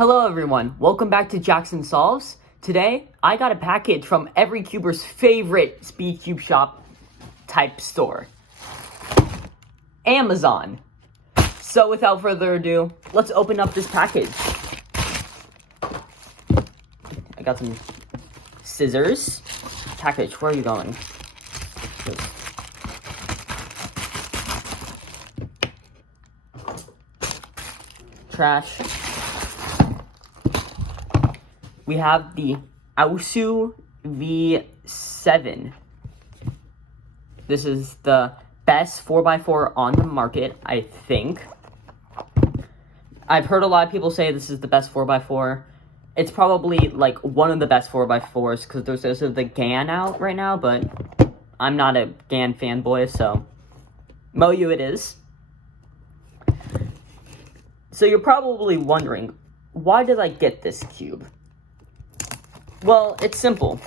Hello everyone, welcome back to Jackson Solves. Today, I got a package from every cuber's favorite speed cube shop type store, Amazon. So without further ado, let's open up this package. I got some scissors. Package, where are you going? Trash. We have the AoSu V7. This is the best 4x4 on the market, I think. I've heard a lot of people say this is the best 4x4. It's probably like one of the best 4x4s because there's also the GAN out right now, but I'm not a GAN fanboy, so MoYu it is. So you're probably wondering, why did I get this cube? Well, it's simple.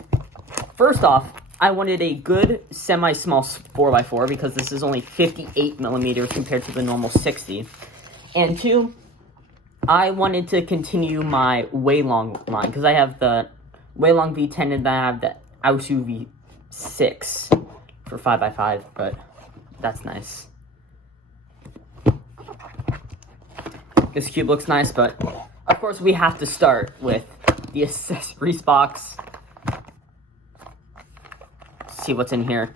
First off, I wanted a good semi-small 4x4 because this is only 58 millimeters compared to the normal 60. And two, I wanted to continue my Waylong line because I have the Waylong V10 and then I have the AoSu V6 for 5x5, but that's nice. This cube looks nice, but of course we have to start with the accessories box. See what's in here.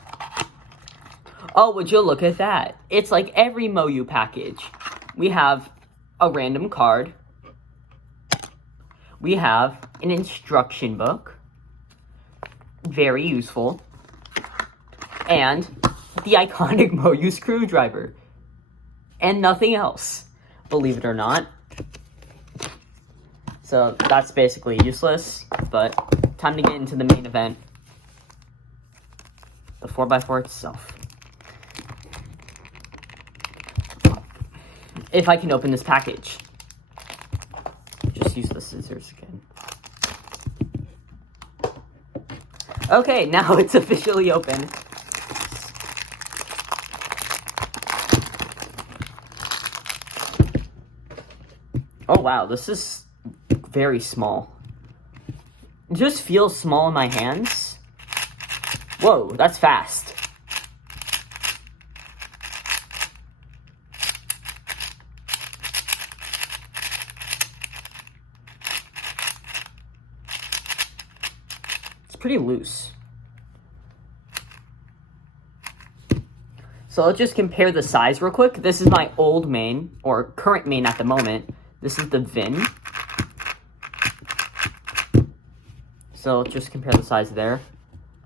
Oh, would you look at that? It's like every MoYu package. We have a random card. We have an instruction book. Very useful. And the iconic MoYu screwdriver. And nothing else, believe it or not. So that's basically useless, but time to get into the main event. The 4x4 itself. If I can open this package. Just use the scissors again. Okay, now it's officially open. Oh wow, this is very small. It just feels small in my hands. Whoa, that's fast. It's pretty loose. So let's just compare the size real quick. This is my old main, or current main at the moment. This is the VIN. So just compare the size there.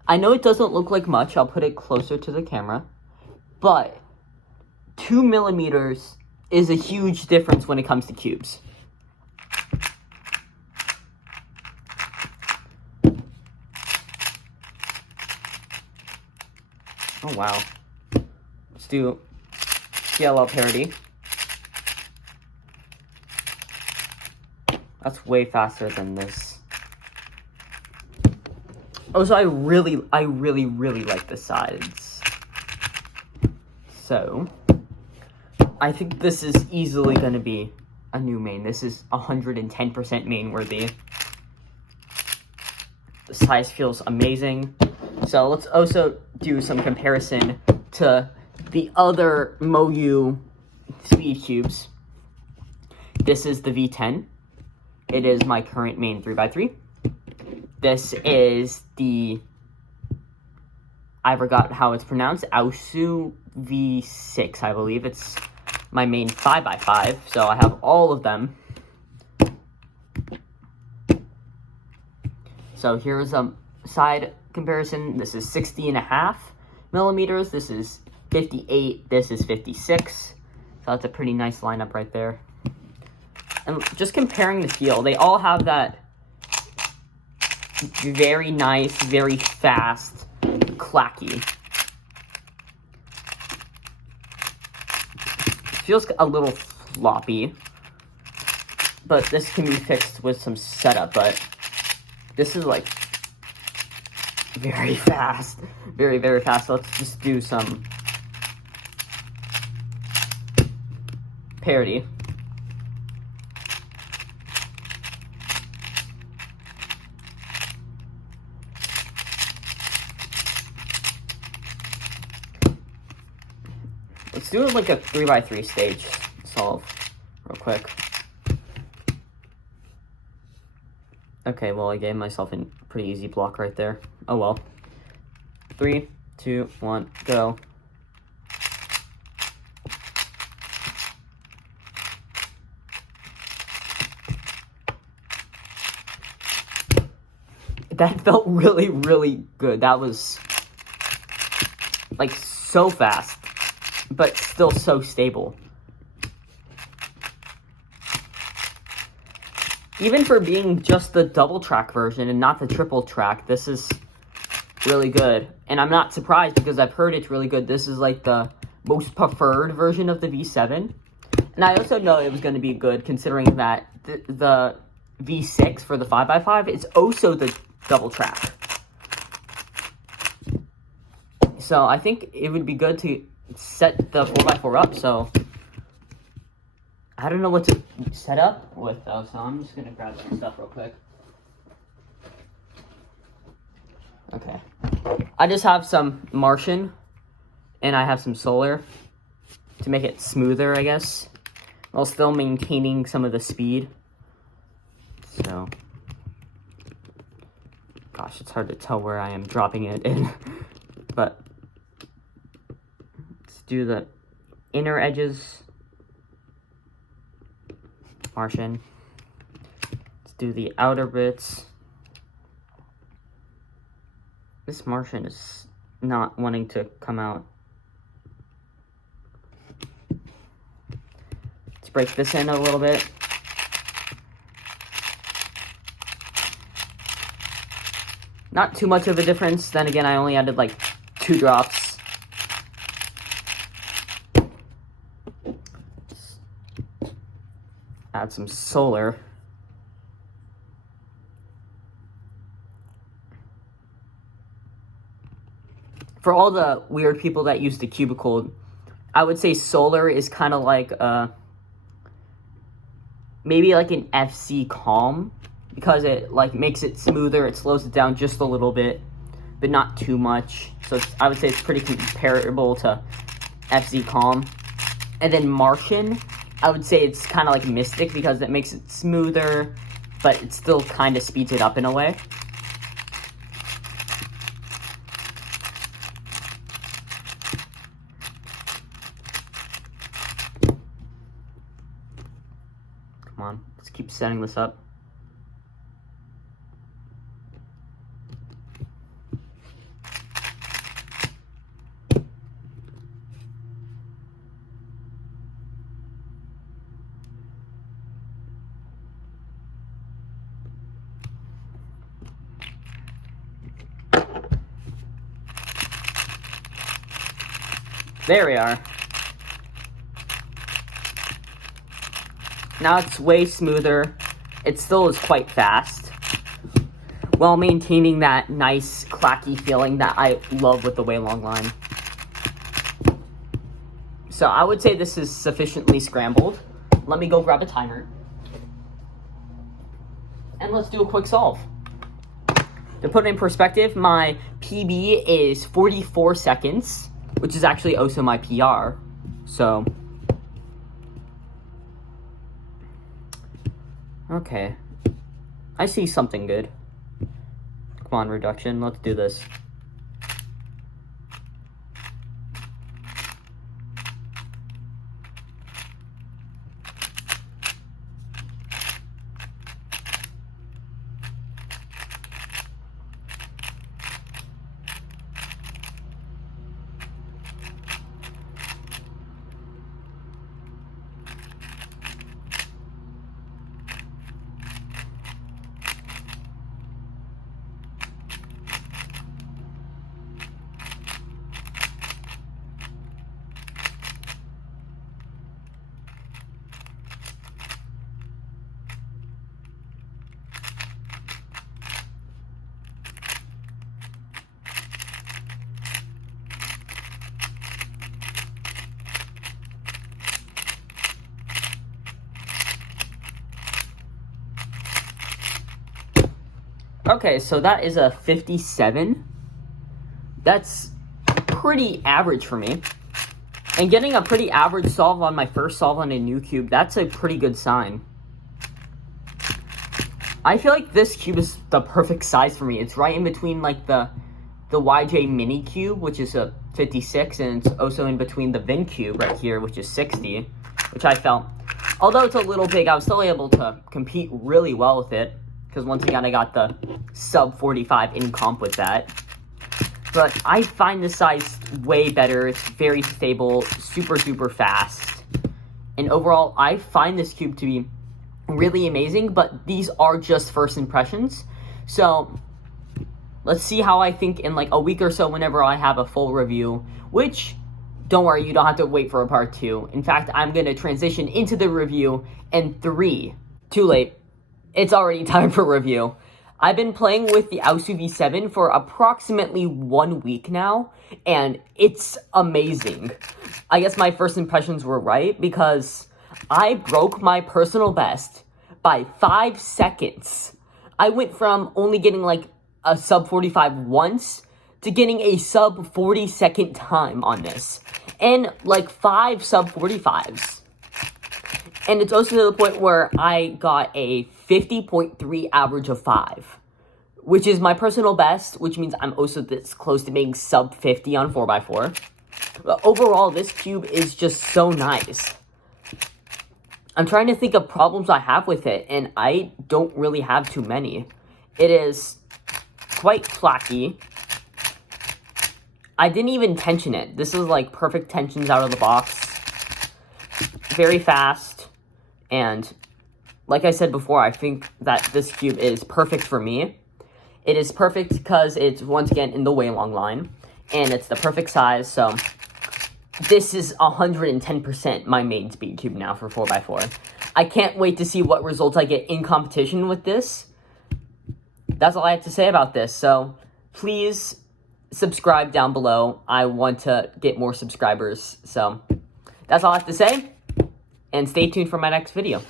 I know it doesn't look like much. I'll put it closer to the camera. But 2 millimeters is a huge difference when it comes to cubes. Oh, wow. Let's do CLL parity. That's way faster than this. Oh, so I really like the sides. So, I think this is easily going to be a new main. This is 110% main worthy. The size feels amazing. So, let's also do some comparison to the other MoYu speed cubes. This is the V10. It is my current main 3x3. This is the, I forgot how it's pronounced, AoSu V6, I believe. It's my main 5x5, so I have all of them. So here's a side comparison. This is 60.5 millimeters. This is 58. This is 56. So that's a pretty nice lineup right there. And just comparing the feel, they all have that very nice, very fast, clacky. Feels a little floppy, but this can be fixed with some setup, but this is like very fast, very, very fast. So let's just do some parity. do like a 3x3 stage solve real quick. Okay, well, I gave myself a pretty easy block right there. Oh well. 3, 2, 1, go. That felt really, really good. That was like so fast, but still so stable. Even for being just the double track version and not the triple track, this is really good. And I'm not surprised because I've heard it's really good. This is like the most preferred version of the V7. And I also know it was going to be good considering that the V6 for the 5x5 is also the double track. So I think it would be good to set the 4x4 up. So I don't know what to set up with though, so I'm just gonna grab some stuff real quick. Okay. I just have some Martian and I have some solar to make it smoother, I guess, while still maintaining some of the speed. So, gosh, it's hard to tell where I am dropping it in, but let's do the inner edges. Martian. Let's do the outer bits. This Martian is not wanting to come out. Let's break this in a little bit. Not too much of a difference. Then again, I only added like 2 drops. Add some solar. For all the weird people that use the cubicle, I would say solar is kind of like maybe like an FC Calm, because it like makes it smoother, it slows it down just a little bit, but not too much. So I would say it's pretty comparable to FC Calm. And then Martian, I would say it's kind of like Mystic because it makes it smoother, but it still kind of speeds it up in a way. Come on, let's keep setting this up. There we are. Now it's way smoother. It still is quite fast, while maintaining that nice clacky feeling that I love with the Waylong line. So I would say this is sufficiently scrambled. Let me go grab a timer. And let's do a quick solve. To put it in perspective, my PB is 44 seconds. Which is actually also my PR, so. Okay. I see something good. Come on, reduction, let's do this. Okay, so that is a 57. That's pretty average for me. And getting a pretty average solve on my first solve on a new cube, that's a pretty good sign. I feel like this cube is the perfect size for me. It's right in between like the YJ mini cube, which is a 56, and it's also in between the Vin cube right here, which is 60, which I felt, although it's a little big, I was still able to compete really well with it, because once again, I got the sub 45 in comp with that. But I find this size way better. It's very stable, super, super fast. And overall, I find this cube to be really amazing, but these are just first impressions. So let's see how I think in like a week or so whenever I have a full review, which, don't worry, you don't have to wait for a part 2. In fact, I'm going to transition into the review in 3. Too late. It's already time for review. I've been playing with the AoSu V7 for approximately 1 week now, and it's amazing. I guess my first impressions were right, because I broke my personal best by 5 seconds. I went from only getting like a sub 45 once to getting a sub 40-second time on this, and like 5 sub 45s. And it's also to the point where I got a 50.3 average of 5, which is my personal best, which means I'm also this close to being sub 50 on 4x4. But overall, this cube is just so nice. I'm trying to think of problems I have with it, and I don't really have too many. It is quite flaky. I didn't even tension it. This is like perfect tensions out of the box. Very fast. And like I said before, I think that this cube is perfect for me. It is perfect because it's, once again, in the way long line. And it's the perfect size, so this is 110% my main speed cube now for 4x4. I can't wait to see what results I get in competition with this. That's all I have to say about this, so please subscribe down below. I want to get more subscribers, so that's all I have to say. And stay tuned for my next video.